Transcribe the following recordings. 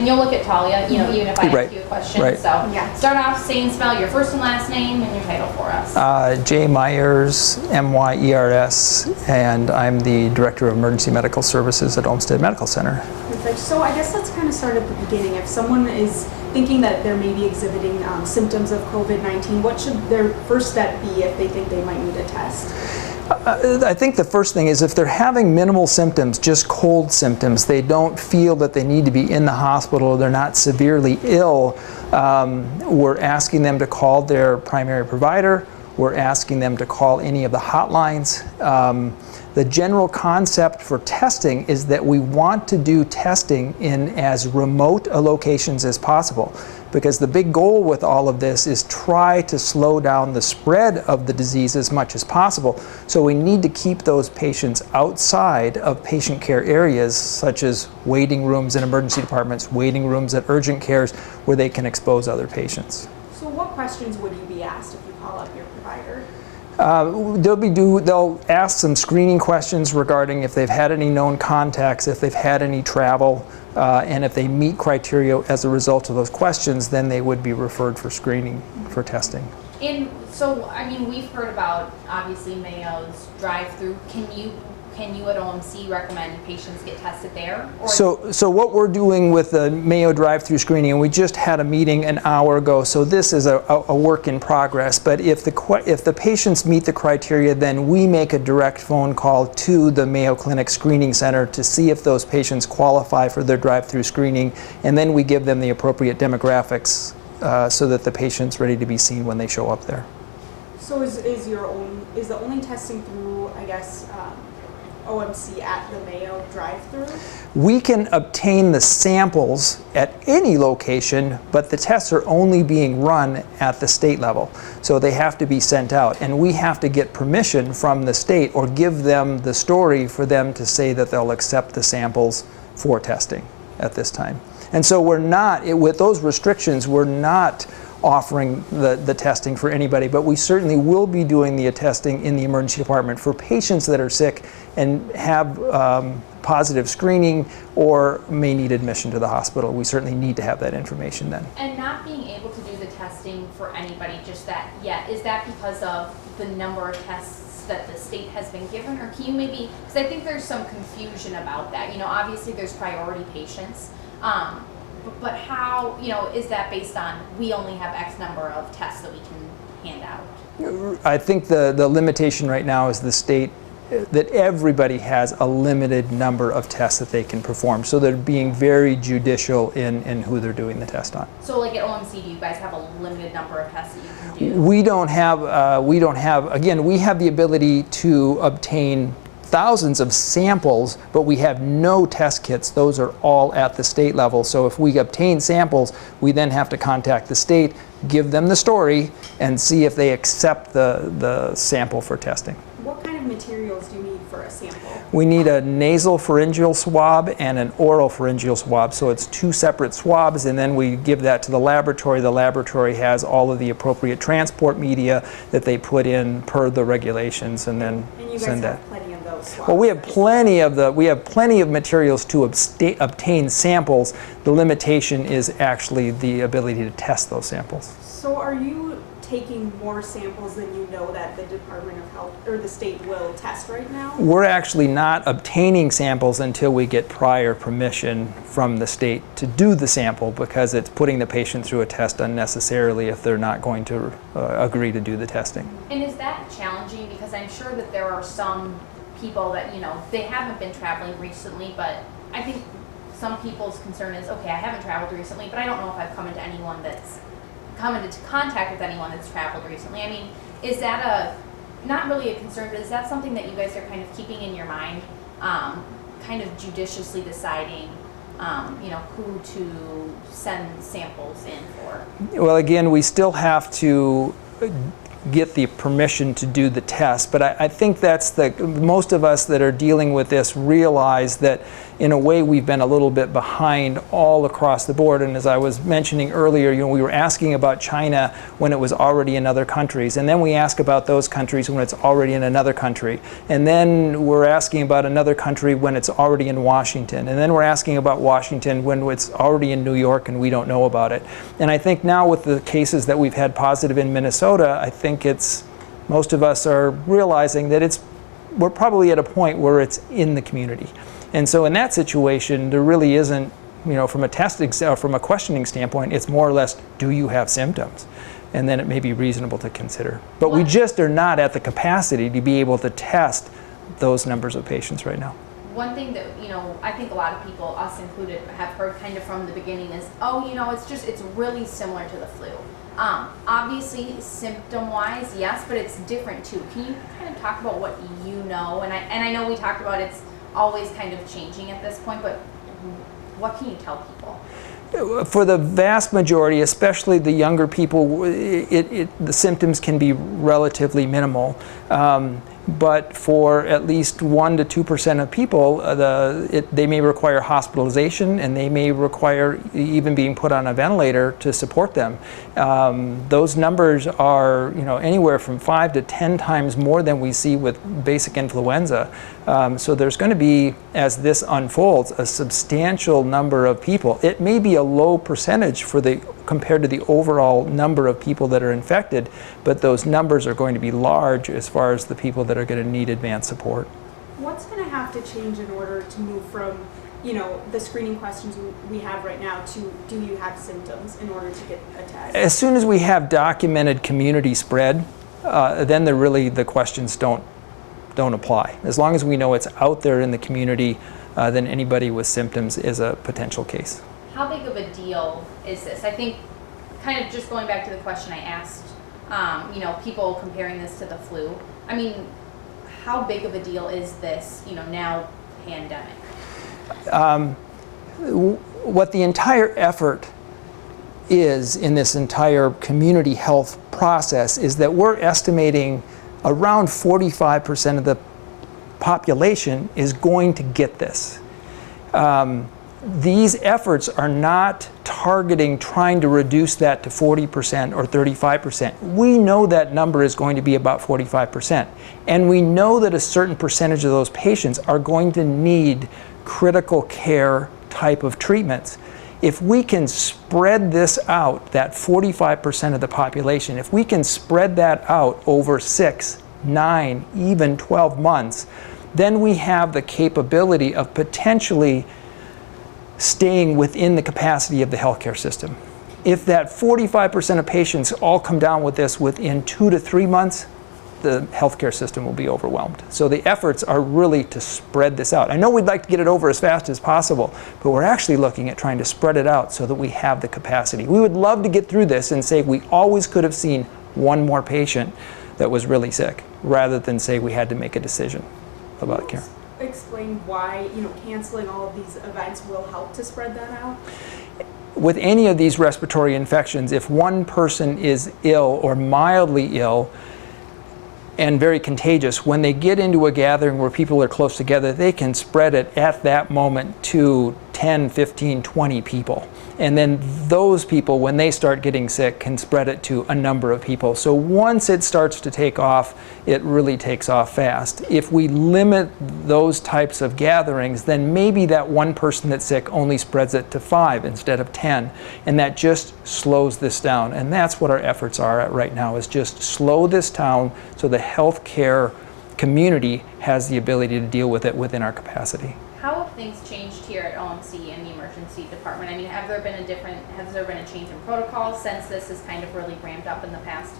And you'll look at Talia, you know, even if I ask you a question. Right. So start off saying, spell your first and last name and your title for us. J. Myers, M-Y-E-R-S, and I'm the Director of Emergency Medical Services at Olmsted Medical Center. Perfect. So I guess let's kind of start at the beginning. If someone is thinking that they're maybe exhibiting symptoms of COVID-19, what should their first step be if they think they might need a test? I think the first thing is if they're having minimal symptoms, just cold symptoms, they don't feel that they need to be in the hospital, they're not severely ill, we're asking them to call their primary provider, we're asking them to call any of the hotlines. The general concept for testing is that we want to do testing in as remote locations as possible, because the big goal with all of this is try to slow down the spread of the disease as much as possible. So we need to keep those patients outside of patient care areas, such as waiting rooms in emergency departments, waiting rooms at urgent cares, where they can expose other patients. So what questions would you be asked if you call up your provider? They'll ask some screening questions regarding if they've had any known contacts, if they've had any travel, and if they meet criteria as a result of those questions, then they would be referred for screening, for testing. And so, I mean, we've heard about, obviously, Mayo's drive-through. Can you at OMC recommend patients get tested there? Or So what we're doing with the Mayo drive-through screening, and we just had a meeting an hour ago, so this is a work in progress, but if the patients meet the criteria, then we make a direct phone call to the Mayo Clinic Screening Center to see if those patients qualify for their drive-through screening, and then we give them the appropriate demographics so that the patient's ready to be seen when they show up there. So is the only testing through, I guess, OMC at the Mayo drive-through? We can obtain the samples at any location, but the tests are only being run at the state level. So they have to be sent out, and we have to get permission from the state or give them the story for them to say that they'll accept the samples for testing at this time. And so we're not, with those restrictions, we're not offering the testing for anybody, but we certainly will be doing the testing in the emergency department for patients that are sick and have positive screening or may need admission to the hospital. We certainly need to have that information then. And not being able to do the testing for anybody just that yet, is that because of the number of tests that the state has been given? Or can you maybe, because I think there's some confusion about that. You know, obviously there's priority patients. But how, you know, is that based on we only have X number of tests that we can hand out? I think the limitation right now is the state that everybody has a limited number of tests that they can perform. So they're being very judicial in who they're doing the test on. So like at OMC, do you guys have a limited number of tests that you can do? We don't have, again, we have the ability to obtain thousands of samples, but we have no test kits. Those are all at the state level. So if we obtain samples, we then have to contact the state, give them the story, and see if they accept the sample for testing. What kind of materials do you need for a sample? We need a nasal pharyngeal swab and an oral pharyngeal swab. So it's two separate swabs, and then we give that to the laboratory. The laboratory has all of the appropriate transport media that they put in per the regulations, and then send that. Plenty of those swabs. Well, we have plenty of materials to obtain samples. The limitation is actually the ability to test those samples. So are you taking more samples than you know that the Department of Health or the state will test right now? We're actually not obtaining samples until we get prior permission from the state to do the sample, because it's putting the patient through a test unnecessarily if they're not going to agree to do the testing. And is that challenging? Because I'm sure that there are some people that, you know, they haven't been traveling recently, but I think some people's concern is, okay, I haven't traveled recently, but I don't know if I've come into contact with anyone that's traveled recently. I mean, is that not really a concern, but is that something that you guys are kind of keeping in your mind, kind of judiciously deciding, you know, who to send samples in for? Well, again, we still have to get the permission to do the test. But I think that's most of us that are dealing with this realize that in a way we've been a little bit behind all across the board. And as I was mentioning earlier, we were asking about China when it was already in other countries, and then we ask about those countries when it's already in another country, and then we're asking about another country when it's already in Washington, and then we're asking about Washington when it's already in New York and we don't know about it. And I think now with the cases that we've had positive in Minnesota, I think most of us are realizing that we're probably at a point where it's in the community. And so in that situation, there really isn't, from a testing or from a questioning standpoint, it's more or less, do you have symptoms? And then it may be reasonable to consider. But we just are not at the capacity to be able to test those numbers of patients right now. One thing that, I think a lot of people, us included, have heard kind of from the beginning is, it's really similar to the flu. Obviously, symptom-wise, yes, but it's different too. Can you kind of talk about what you know? And I know we talked about it's always kind of changing at this point, but what can you tell people? For the vast majority, especially the younger people, the symptoms can be relatively minimal. But for at least 1% to 2% of people, they may require hospitalization, and they may require even being put on a ventilator to support them. Those numbers are, anywhere from 5 to 10 times more than we see with basic influenza. So there's going to be, as this unfolds, a substantial number of people. It may be a low percentage compared to the overall number of people that are infected, but those numbers are going to be large as far as the people that are going to need advanced support. What's going to have to change in order to move from, the screening questions we have right now to do you have symptoms in order to get a test? As soon as we have documented community spread, then the questions don't apply. As long as we know it's out there in the community, then anybody with symptoms is a potential case. How big of a deal is this? I think, kind of just going back to the question I asked, people comparing this to the flu. I mean, how big of a deal is this, now pandemic? What the entire effort is in this entire community health process is that we're estimating around 45% of the population is going to get this. These efforts are not targeting trying to reduce that to 40% or 35%. We know that number is going to be about 45%. And we know that a certain percentage of those patients are going to need critical care type of treatments. If we can spread this out, that 45% of the population, if we can spread that out over 6, 9, even 12 months, then we have the capability of potentially staying within the capacity of the healthcare system. If that 45% of patients all come down with this within 2 to 3 months, the healthcare system will be overwhelmed. So the efforts are really to spread this out. I know we'd like to get it over as fast as possible, but we're actually looking at trying to spread it out so that we have the capacity. We would love to get through this and say we always could have seen one more patient that was really sick, rather than say we had to make a decision about care. Explain why canceling all of these events will help to spread that out? With any of these respiratory infections, if one person is ill or mildly ill and very contagious, when they get into a gathering where people are close together, they can spread it at that moment to 10, 15, 20 people. And then those people, when they start getting sick, can spread it to a number of people. So once it starts to take off, it really takes off fast. If we limit those types of gatherings, then maybe that one person that's sick only spreads it to 5 instead of 10. And that just slows this down. And that's what our efforts are at right now, is just slow this down so the healthcare community has the ability to deal with it within our capacity. How have things changed here at OMC in the emergency department? I mean, has there been a change in protocol since this has kind of really ramped up in the past,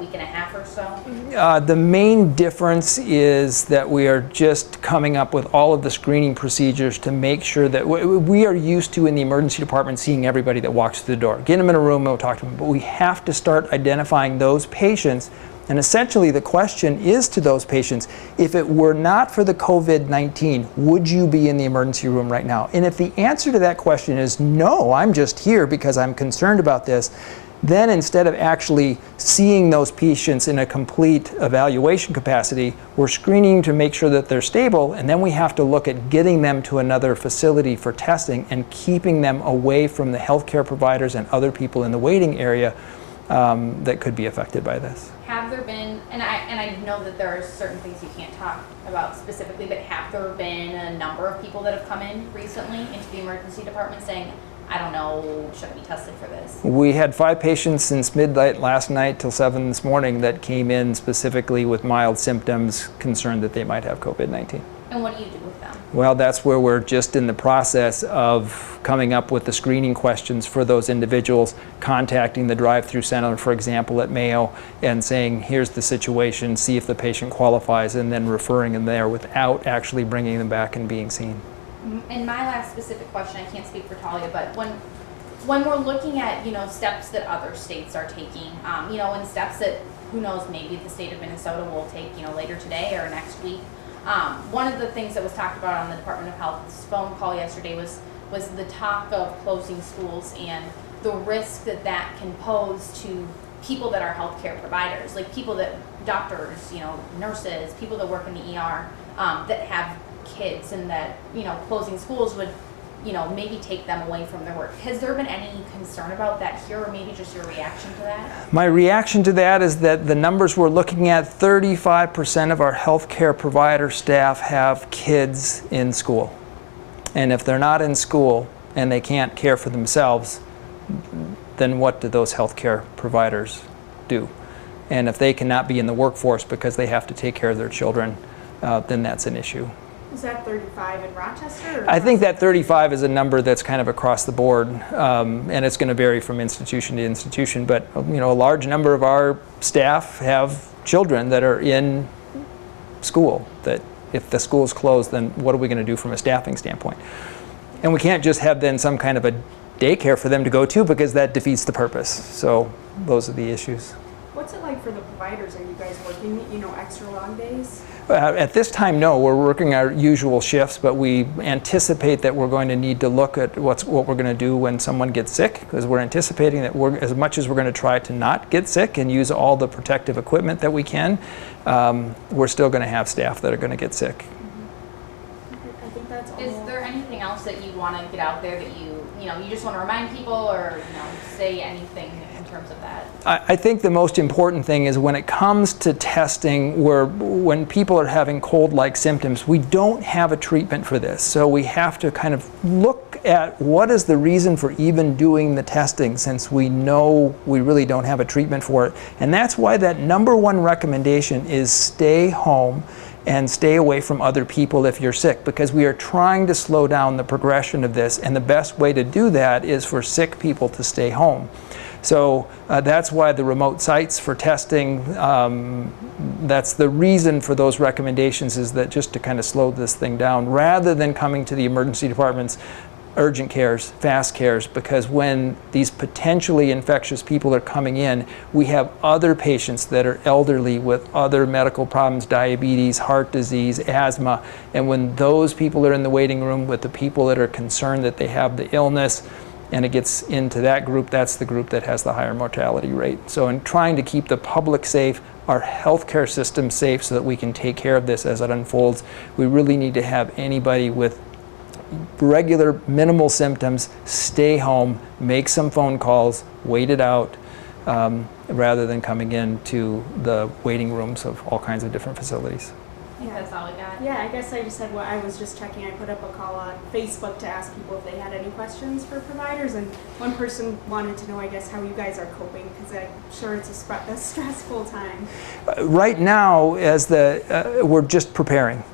week and a half or so? The main difference is that we are just coming up with all of the screening procedures to make sure that we are used to in the emergency department seeing everybody that walks through the door. Get them in a room and we'll talk to them. But we have to start identifying those patients. And essentially the question is to those patients, if it were not for the COVID-19, would you be in the emergency room right now? And if the answer to that question is no, I'm just here because I'm concerned about this, Then instead of actually seeing those patients in a complete evaluation capacity, we're screening to make sure that they're stable, and then we have to look at getting them to another facility for testing and keeping them away from the healthcare providers and other people in the waiting area that could be affected by this. Have there been, and I know that there are certain things you can't talk about specifically, but have there been a number of people that have come in recently into the emergency department saying, I don't know, should I be tested for this? We had 5 patients since midnight last night till 7 this morning that came in specifically with mild symptoms, concerned that they might have COVID-19. And what do you do with them? Well, that's where we're just in the process of coming up with the screening questions for those individuals, contacting the drive-through center, for example, at Mayo, and saying, here's the situation, see if the patient qualifies, and then referring them there without actually bringing them back and being seen. And my last specific question, I can't speak for Talia, but when we're looking at, steps that other states are taking, and steps that, who knows, maybe the state of Minnesota will take, later today or next week. One of the things that was talked about on the Department of Health's phone call yesterday was the talk of closing schools and the risk that can pose to people that are healthcare providers, like people that, doctors, nurses, people that work in the ER, that have kids, and that, closing schools would, maybe take them away from their work. Has there been any concern about that here, or maybe just your reaction to that? My reaction to that is that the numbers we're looking at, 35% of our healthcare provider staff have kids in school. And if they're not in school and they can't care for themselves, then what do those healthcare providers do? And if they cannot be in the workforce because they have to take care of their children, then that's an issue. Is that 35 in Rochester? I think that 35 is a number that's kind of across the board, and it's going to vary from institution to institution. But a large number of our staff have children that are in school. That if the school's closed, then what are we going to do from a staffing standpoint? And we can't just have then some kind of a daycare for them to go to, because that defeats the purpose. So those are the issues. What's it like for the providers? Are you guys working, extra long days? At this time, no. We're working our usual shifts, but we anticipate that we're going to need to look at what we're going to do when someone gets sick, because we're anticipating that as much as we're going to try to not get sick and use all the protective equipment that we can, we're still going to have staff that are going to get sick. I think that's all. Is there anything else that you want to get out there that you just want to remind people, or say anything in terms of that? I think the most important thing is when it comes to testing, when people are having cold-like symptoms, we don't have a treatment for this. So we have to kind of look at what is the reason for even doing the testing, since we know we really don't have a treatment for it. And that's why that #1 recommendation is stay home and stay away from other people if you're sick, because we are trying to slow down the progression of this, and the best way to do that is for sick people to stay home. So that's why the remote sites for testing, that's the reason for those recommendations, is that just to kind of slow this thing down, rather than coming to the emergency departments, urgent cares, fast cares, because when these potentially infectious people are coming in, we have other patients that are elderly with other medical problems, diabetes, heart disease, asthma, and when those people are in the waiting room with the people that are concerned that they have the illness, and it gets into that group, that's the group that has the higher mortality rate. So in trying to keep the public safe, our healthcare system safe, so that we can take care of this as it unfolds, we really need to have anybody with regular minimal symptoms stay home, make some phone calls, wait it out, rather than coming into the waiting rooms of all kinds of different facilities. I think that's all we got. Yeah, I guess I just said I was just checking. I put up a call on Facebook to ask people if they had any questions for providers, and one person wanted to know, I guess, how you guys are coping, because I'm sure it's a stressful time. Right now, we're just preparing.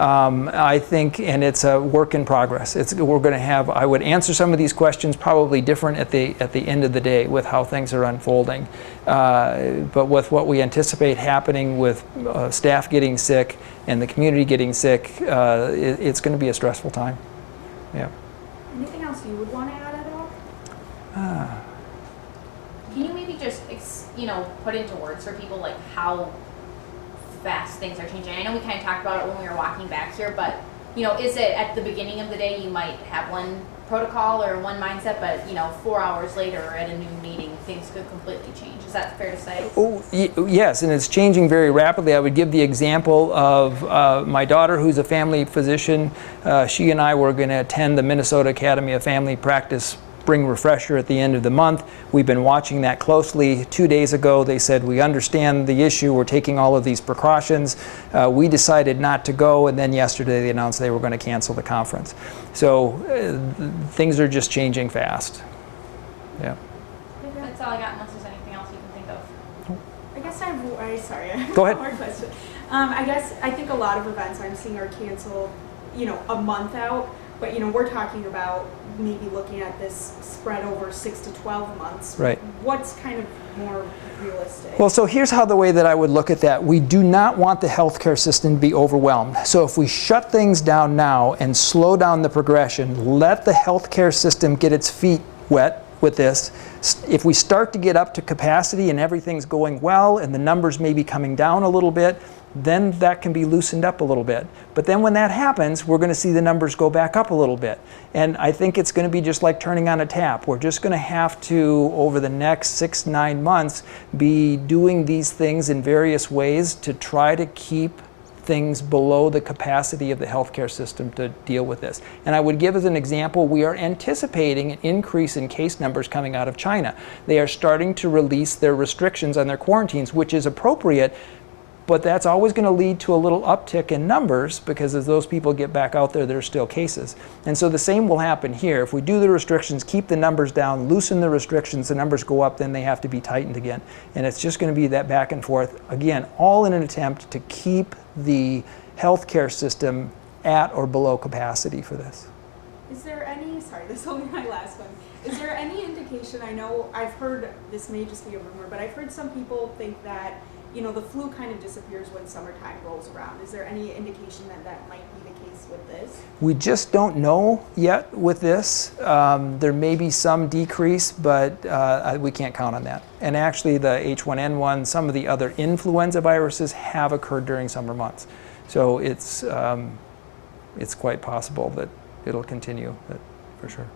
I think, and it's a work in progress. We're going to have. I would answer some of these questions probably different at the end of the day with how things are unfolding. But with what we anticipate happening with staff getting sick and the community getting sick, it's going to be a stressful time. Yeah. Anything else you would want to add at all? Can you maybe just put into words for people like how fast things are changing? I know we kind of talked about it when we were walking back here, but is it at the beginning of the day you might have one protocol or one mindset, but 4 hours later at a new meeting, things could completely change. Is that fair to say? Oh, yes, and it's changing very rapidly. I would give the example of my daughter, who's a family physician. She and I were going to attend the Minnesota Academy of Family Practice spring refresher at the end of the month. We've been watching that closely. 2 days ago, they said, we understand the issue. We're taking all of these precautions. We decided not to go, and then yesterday they announced they were going to cancel the conference. So things are just changing fast. Yeah. That's all I got, unless there's anything else you can think of. I guess I have Go ahead. a hard question. I think a lot of events I'm seeing are canceled, a month out. But we're talking about maybe looking at this spread over 6 to 12 months. Right. What's kind of more realistic? Well, so here's how the way that I would look at that. We do not want the healthcare system to be overwhelmed. So if we shut things down now and slow down the progression, let the healthcare system get its feet wet with this. If we start to get up to capacity and everything's going well and the numbers may be coming down a little bit, then that can be loosened up a little bit. But then when that happens, we're going to see the numbers go back up a little bit. And I think it's going to be just like turning on a tap. We're just going to have to, over the next 6-9 months, be doing these things in various ways to try to keep things below the capacity of the healthcare system to deal with this. And I would give as an example, we are anticipating an increase in case numbers coming out of China. They are starting to release their restrictions on their quarantines, which is appropriate. But that's always going to lead to a little uptick in numbers because as those people get back out there, there are still cases. And so the same will happen here. If we do the restrictions, keep the numbers down, loosen the restrictions, the numbers go up, then they have to be tightened again. And it's just going to be that back and forth, again, all in an attempt to keep the healthcare system at or below capacity for this. Is there any, sorry, this will be my last one. Is there any indication, I know I've heard, this may just be a rumor, but I've heard some people think that the flu kind of disappears when summertime rolls around. Is there any indication that that might be the case with this? We just don't know yet with this. There may be some decrease, but we can't count on that. And actually the H1N1, some of the other influenza viruses have occurred during summer months. So it's quite possible that it'll continue, for sure.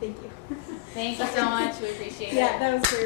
Thank you. Thank you so much. We appreciate it. Yeah, that was very